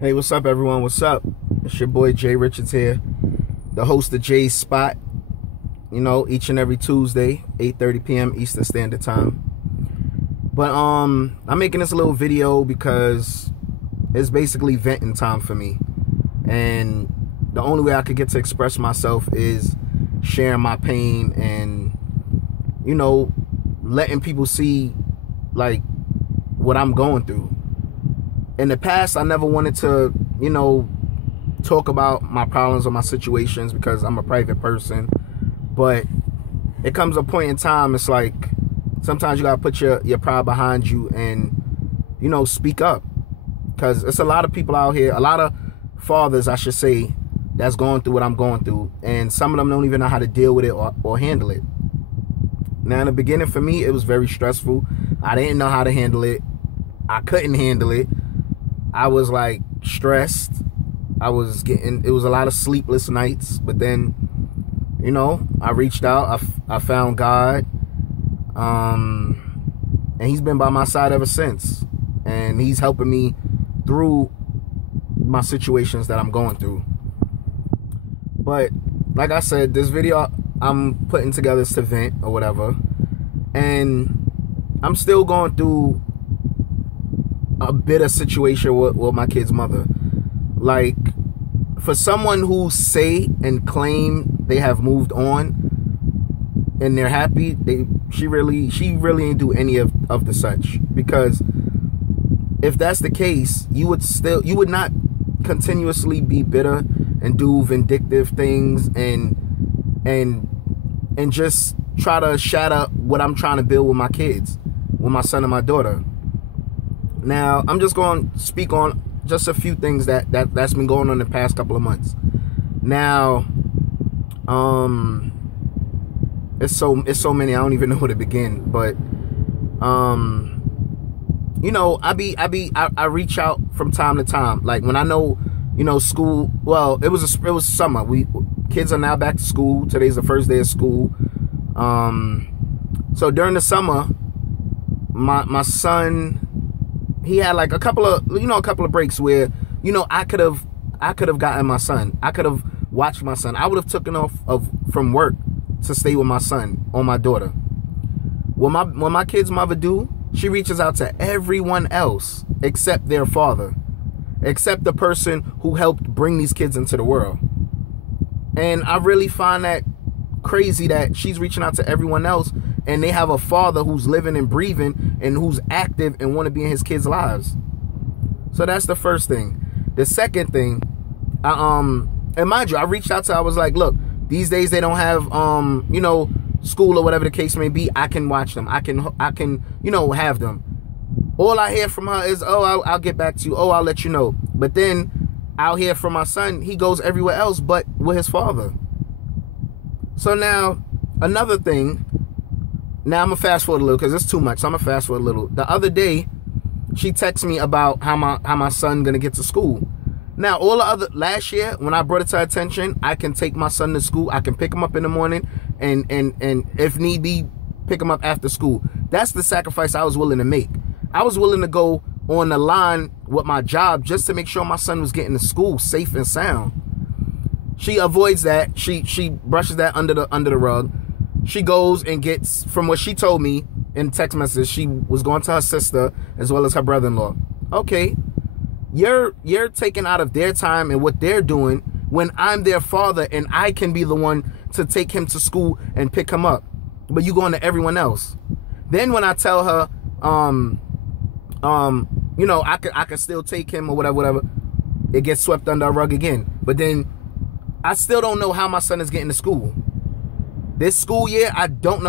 Hey, what's up, everyone? What's up? It's your boy Jay Richards here, the host of Jay's Spot. You know, each and every Tuesday, 8:30 p.m. Eastern Standard Time. But I'm making this little video because it's basically venting time for me, and the only way I could get to express myself is sharing my pain and, you know, letting people see like what I'm going through. In the past, I never wanted to, you know, talk about my problems or my situations because I'm a private person. But it comes a point in time, it's like sometimes you gotta put your pride behind you and, you know, speak up. Because it's a lot of people out here, a lot of fathers, I should say, that's going through what I'm going through. And some of them don't even know how to deal with it or handle it. Now, in the beginning, for me, it was very stressful. I didn't know how to handle it. I couldn't handle it. I was like stressed. It was a lot of sleepless nights. But then, you know, I reached out. I found God. And he's been by my side ever since. And he's helping me through my situations that I'm going through. But like I said, this video I'm putting together is to vent or whatever. And I'm still going through a bitter situation with my kid's mother. Like, for someone who say and claim they have moved on and they're happy, she really ain't do any of the such. Because if that's the case, you would not continuously be bitter and do vindictive things and just try to shatter what I'm trying to build with my kids, with my son and my daughter. Now, I'm just going to speak on just a few things that's been going on the past couple of months. Now, it's so many, I don't even know where to begin. But you know, I reach out from time to time. Like when I know, you know, school. Well, it was summer. Kids are now back to school. Today's the first day of school. So during the summer, my son, he had like a couple of breaks where, you know, I could have gotten my son. I could have watched my son. I would have taken off from work to stay with my son or my daughter. What my kid's mother do, she reaches out to everyone else except their father, except the person who helped bring these kids into the world. And I really find that crazy that she's reaching out to everyone else and they have a father who's living and breathing and who's active and want to be in his kids' lives. So that's the first thing. The second thing, and mind you, I reached out to her. I was like, look, these days they don't have, you know, school or whatever the case may be. I can watch them. I can, you know, have them. All I hear from her is, oh, I'll get back to you. Oh, I'll let you know. But then I'll hear from my son. He goes everywhere else but with his father. So now, another thing. Now, I'm going to fast forward a little because it's too much. So I'm going to fast forward a little. The other day, she texted me about how my son going to get to school. Now, last year, when I brought it to her attention, I can take my son to school. I can pick him up in the morning and if need be, pick him up after school. That's the sacrifice I was willing to make. I was willing to go on the line with my job just to make sure my son was getting to school safe and sound. She avoids that. She brushes that under the rug. She goes and gets, from what she told me in text message, she was going to her sister as well as her brother-in-law. Okay, you're taking out of their time and what they're doing when I'm their father and I can be the one to take him to school and pick him up. But you going to everyone else. Then when I tell her, you know, I could still take him or whatever, it gets swept under a rug again. But then I still don't know how my son is getting to school. This school year, I don't know.